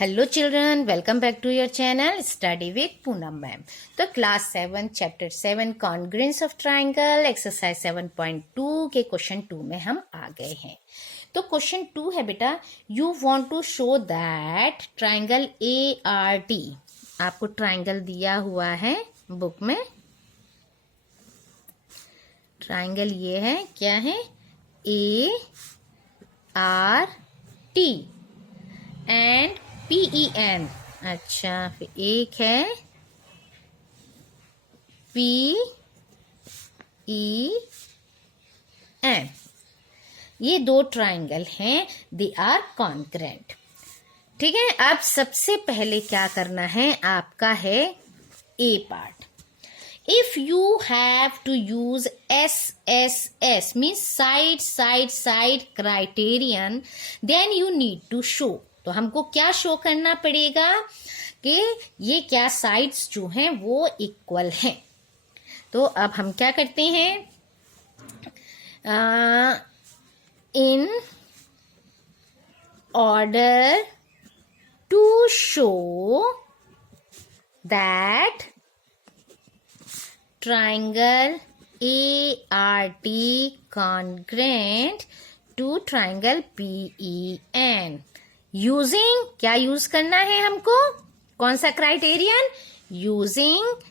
Hello children, welcome back to your channel study with Poonam ma'am. तो class 7 chapter 7 congruence of triangle exercise 7.2 के question 2 में हम आ गए हैं। तो क्वेश्चन 2 है बेटा, you want to show that triangle ART, आपको ट्राइंगल दिया हुआ है बुक में। ट्राइंगल ये है, क्या है? ART and PEN। अच्छा, फिर एक है PEN। ये दो ट्राइंगल हैं, दे आर कॉन्ग्रुएंट। ठीक है, अब सबसे पहले क्या करना है आपका है ए part. If you have to use SSS means side criterion, then you need to show। तो हमको क्या शो करना पड़ेगा कि ये क्या साइड्स जो हैं वो इक्वल हैं। तो अब हम क्या करते हैं, in order to show that triangle ART congruent to triangle PEN, using क्या यूज करना है हमको, कौन सा क्राइटेरियन? Using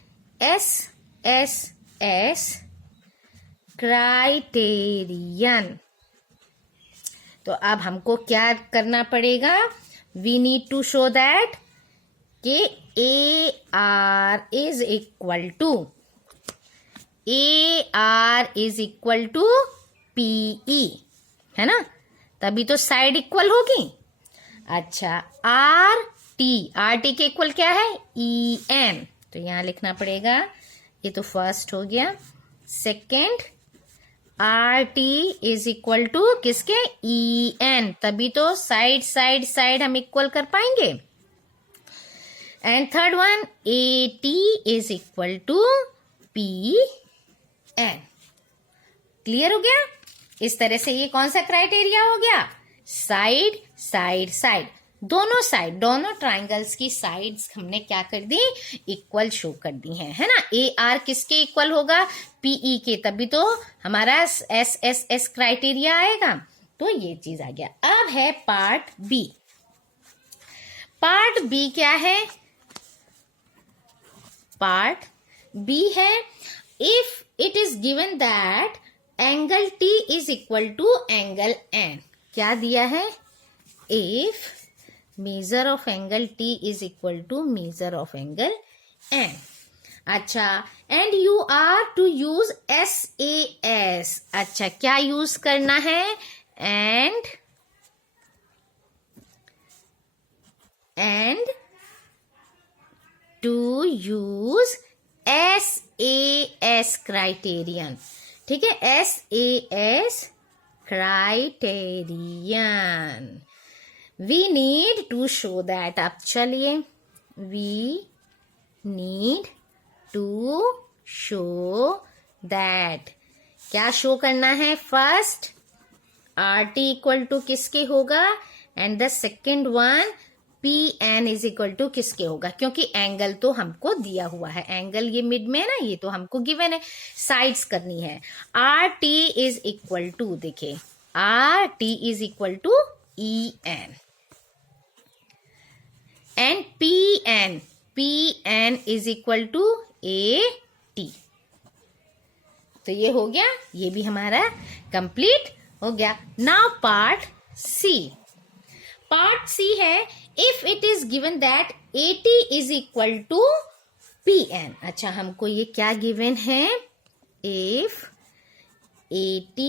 SSS criterion. तो अब हमको क्या करना पड़ेगा, we need to show that कि AR इज इक्वल टू PE, है ना? तभी तो साइड इक्वल होगी। अच्छा, RT के इक्वल क्या है? EN। तो यहां लिखना पड़ेगा, ये तो फर्स्ट हो गया। Second, RT is equal to किसके? EN। तभी तो साइड हम इक्वल कर पाएंगे। And third one, AT is equal to PN। Clear हो गया? इस तरह से ये कौन सा क्राइटेरिया हो गया? साइड दोनों ट्राइंगल्स की साइड्स हमने क्या कर दी? इक्वल शो कर दी हैं, है ना? AR किसके इक्वल होगा? PE के, तभी तो हमारा SSS क्राइटेरिया आएगा। तो ये चीज आ गया। अब है पार्ट बी। पार्ट बी क्या है? पार्ट बी है, if it is given that angle T is equal to angle N। क्या दिया है? if measure of angle T is equal to measure of angle N। अच्छा, and you are to use SAS। अच्छा, क्या use करना है? and to use SAS criterion. ठीक है, SAS criterion. We need to show that. अब चलिए, we need to show that. क्या शो करना है? फर्स्ट, RT इक्वल टू किसके होगा? And the second one, PN is equal to किसके होगा? क्योंकि एंगल तो हमको दिया हुआ है, एंगल ये मिड में है ना, ये तो हमको गिवन है। साइड्स करनी है। RT इज इक्वल टू, देखिए, RT is equal to EN and PN is equal to AT। तो ये हो गया, ये भी हमारा कंप्लीट हो गया। Now part C. Part C है, if it is given that AT is equal to PN। अच्छा, हमको ये क्या गिवन है? If AT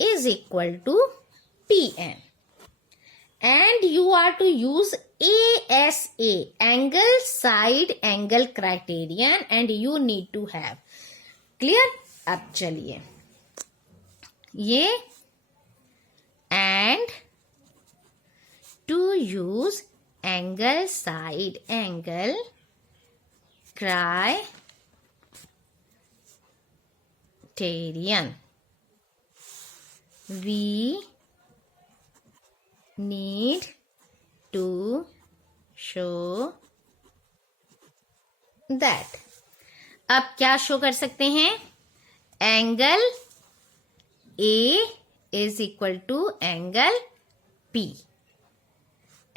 is equal to PN and you are to use ASA angle side angle criterion and you need to have. Clear? अब चलिए, ये and to use angle side angle criterion, we need to show that. अब क्या show कर सकते हैं? Angle A is equal to angle P.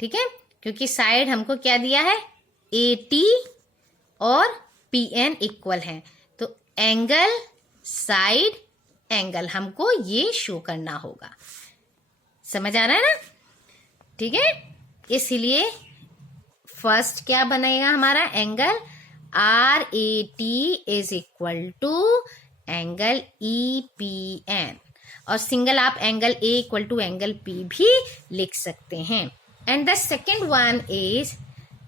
ठीक है, क्योंकि साइड हमको क्या दिया है? AT और PN इक्वल हैं, तो एंगल साइड एंगल हमको ये शो करना होगा। समझ आ रहा है ना? ठीक है, इसलिए फर्स्ट क्या बनेगा हमारा? Angle RAT is equal to angle EPN, और सिंगल आप angle A equal to angle P भी लिख सकते हैं। And the second one is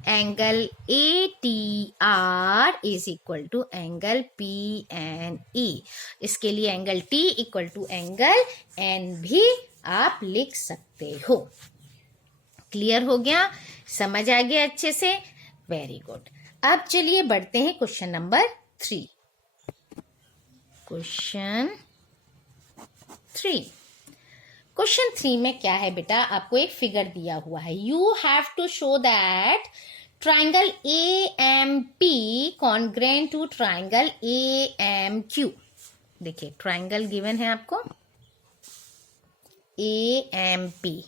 angle ATR is equal to angle PNE। इसके लिए angle T equal to angle N भी आप लिख सकते हो। क्लियर हो गया? समझ आ गया अच्छे से? Very good. अब चलिए बढ़ते हैं क्वेश्चन नंबर 3। क्वेश्चन 3 में क्या है बेटा? आपको एक फिगर दिया हुआ है। You have to show that triangle AMP congruent to triangle AMQ। देखिए, ट्राइंगल गिवन है आपको AMP,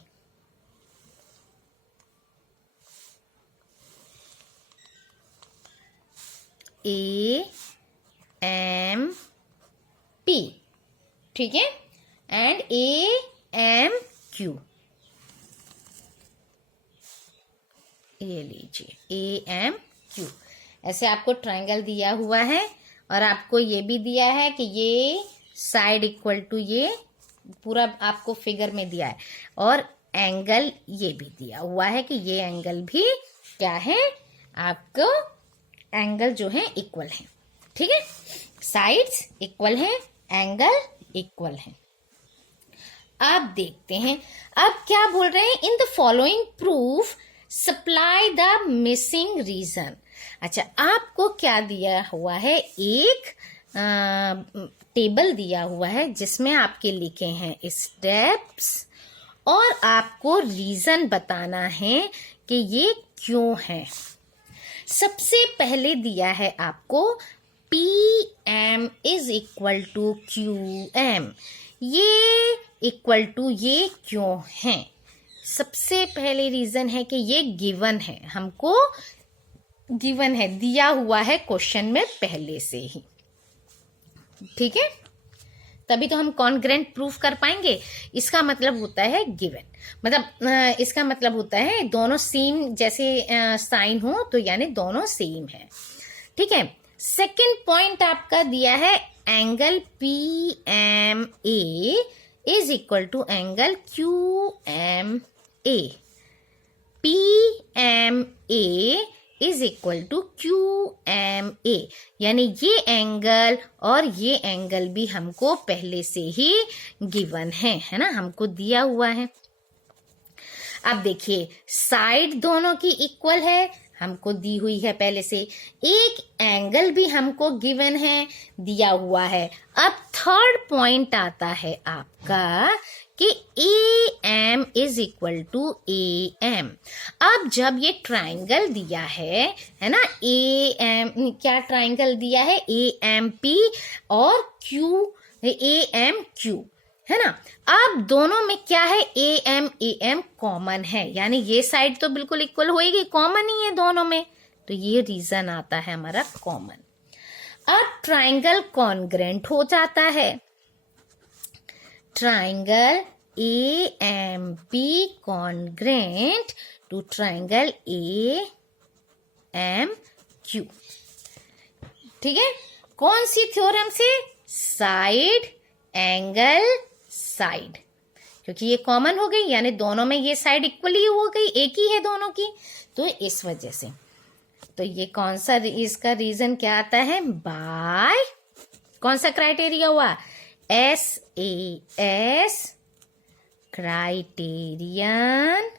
AMP, ठीक है, एंड AMQ। ये लीजिए AMQ। ऐसे आपको ट्रायंगल दिया हुआ है और आपको ये भी दिया है कि ये साइड इक्वल टू ये पूरा आपको फिगर में दिया है, और एंगल ये भी दिया हुआ है कि ये एंगल भी क्या है? आपको एंगल जो है इक्वल है। ठीक है, साइड्स इक्वल है, एंगल इक्वल है। अब देखते हैं, अब क्या बोल रहे हैं? In the following proof supply the missing reason. अच्छा, आपको क्या दिया हुआ है? एक टेबल दिया हुआ है जिसमें आपके लिखे हैं स्टेप्स, और आपको रीजन बताना है कि ये क्यों है। सबसे पहले दिया है आपको PM is equal to QM। ये इक्वल टू ये क्यों है? सबसे पहले रीजन है कि ये गिवन है, हमको गिवन है, दिया हुआ है क्वेश्चन में पहले से ही। ठीक है, तभी तो हम कॉन्ग्रेंट प्रूफ कर पाएंगे। इसका मतलब होता है गिवन, मतलब इसका मतलब होता है दोनों सेम जैसे साइन हो, तो यानी दोनों सेम है। ठीक है, सेकंड पॉइंट आपका दिया है angle PMA is equal to angle QMA। PMA is equal to QMA, यानी ये एंगल और ये एंगल भी हमको पहले से ही गिवन है ना, हमको दिया हुआ है। अब देखिए, साइड दोनों की इक्वल है, हमको दी हुई है पहले से। एक एंगल भी हमको गिवन है, दिया हुआ है। अब थर्ड पॉइंट आता है आपका कि AM is equal to AM। अब जब ये ट्राइंगल दिया है ना, AM क्या ट्राइंगल दिया है? AMP और AMQ, है ना। अब दोनों में क्या है? AM कॉमन है, यानी ये साइड तो बिल्कुल इक्वल होएगी, कॉमन ही है दोनों में, तो ये रीजन आता है हमारा कॉमन। अब ट्राइंगल कॉन्ग्रेंट हो जाता है। Triangle AMP congruent to triangle AMQ। ठीक है, कौन सी थ्योरम से? साइड एंगल साइड, क्योंकि ये कॉमन हो गई, यानी दोनों में ये साइड इक्वली हो गई, एक ही है दोनों की, तो इस वजह से। तो ये कौन सा, इसका रीजन क्या आता है? बाय कौन सा क्राइटेरिया हुआ? SAS criterion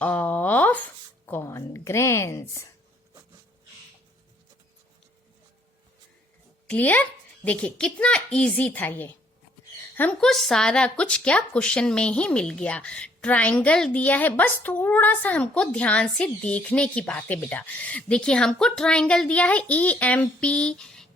of congruence. Clear? देखिए कितना इजी था ये, हमको सारा कुछ क्या क्वेश्चन में ही मिल गया। ट्राइंगल दिया है, बस थोड़ा सा हमको ध्यान से देखने की बात है बेटा। देखिए हमको ट्राइंगल दिया है AMP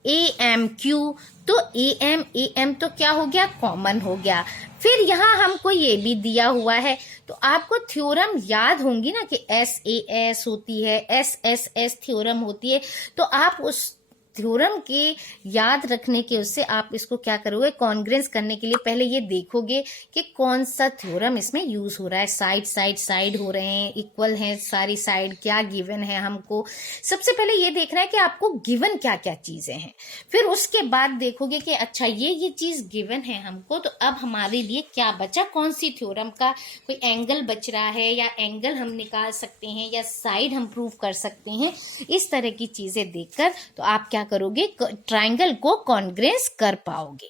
AMQ, तो AM तो क्या हो गया, कॉमन हो गया। फिर यहाँ हमको ये भी दिया हुआ है, तो आपको थ्योरम याद होंगी ना कि SAS होती है, SSS थ्योरम होती है, तो आप उस थ्योरम के याद रखने के उससे आप इसको क्या करोगे, कॉन्ग्रेंस करने के लिए पहले ये देखोगे कि कौन सा थ्योरम इसमें यूज हो रहा है। साइड हो रहे हैं, इक्वल हैं सारी साइड, क्या गिवन है हमको। सबसे पहले ये देखना है कि आपको गिवन क्या क्या चीजें हैं, फिर उसके बाद देखोगे कि अच्छा ये चीज गिवन है हमको, तो अब हमारे लिए क्या बचा, कौन सी थ्योरम का कोई एंगल बच रहा है, या एंगल हम निकाल सकते हैं, या साइड हम प्रूव कर सकते हैं। इस तरह की चीजें देखकर तो आप क्या करोगे, ट्राइंगल को कॉन्ग्रेंस कर पाओगे।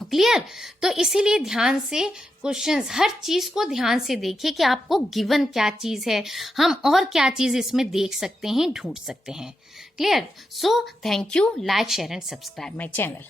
क्लियर? तो इसीलिए ध्यान से क्वेश्चंस, हर चीज को ध्यान से देखिए कि आपको गिवन क्या चीज है, हम और क्या चीज इसमें देख सकते हैं, ढूंढ सकते हैं। Clear? So thank you, like share and subscribe my channel.